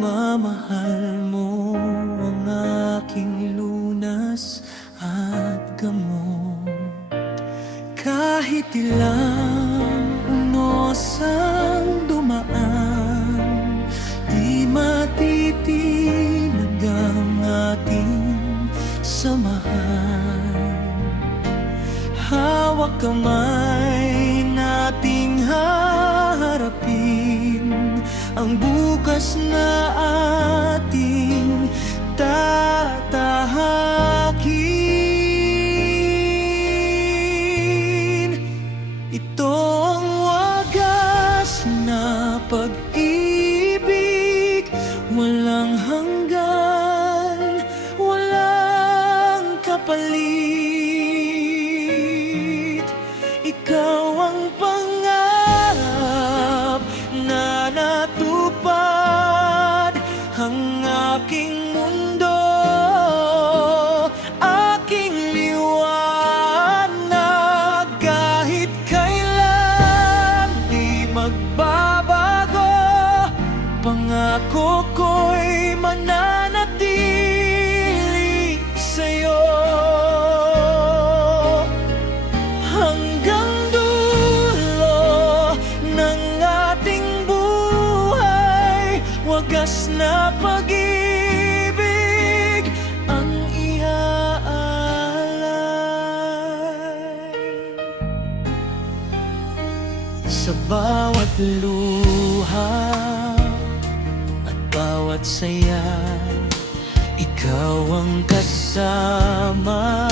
pagmamahal mo ang aking lunas at gamot. Kahit ilang unos ang dumaan, di matitinag ang ating samahan. Hawak kamay nating haharapin ang bukas na ating tatahakin. Ito ang wagas na pag-ibig, walang hanggan, walang kapalit. Ikaw ang pangarap na natupad, ang aking mundo, aking liwanag. Kahit kailan di magbabago, pangako ko'y mananatili sa'yo. Hanggang dulo ng ating buhay, wagas na pag-ibig ang iaalay. Sa bawat luha at bawat saya, ikaw ang kasama.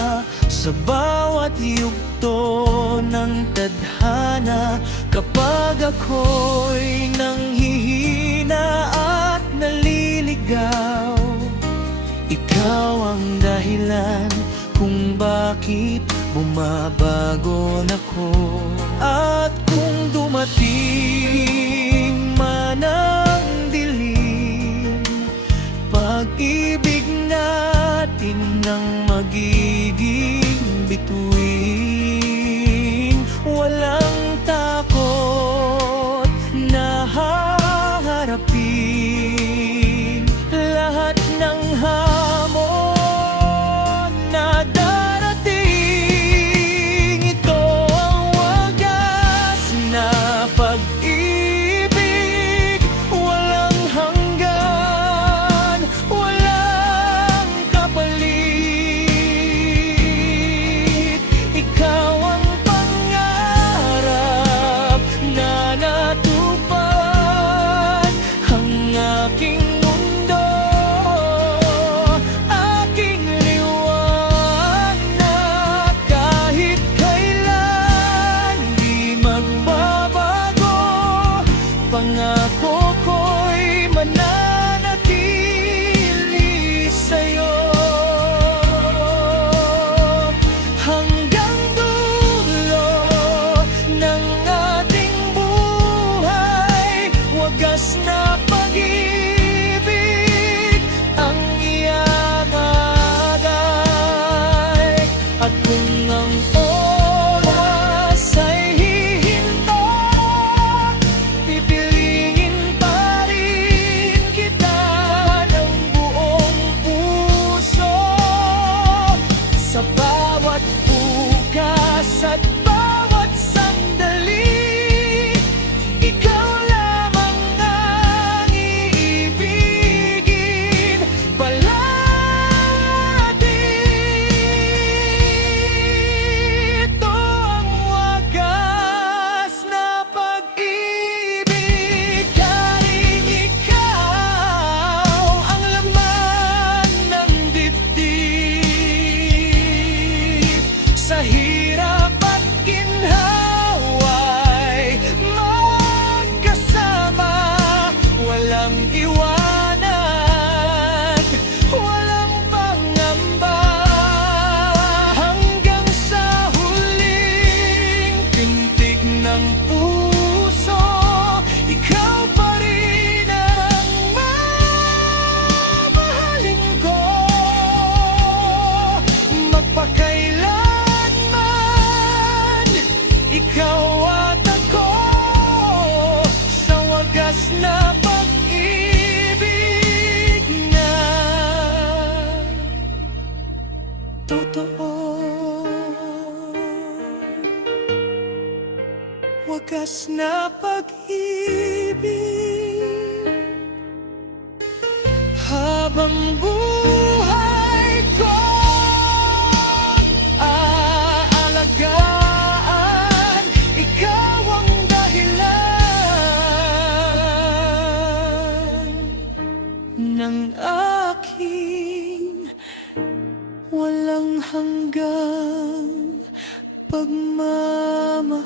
Sa bawat yugto ng tadhana, kapag ako'y nanghihina at naliligaw, ikaw ang dahilan kung bakit bumabagon ako. At kung dumating man ang dilim, pag-ibig natin ang magiging bituin. Walang takot na haharapin lahat ng hamon na darating. Ito ang wagas na pag-ibig, totoo. Wagas na pag-ibig, habang buhay ko aalagaan, ikaw ang dahilan ng aking walang hanggang pagmamahal.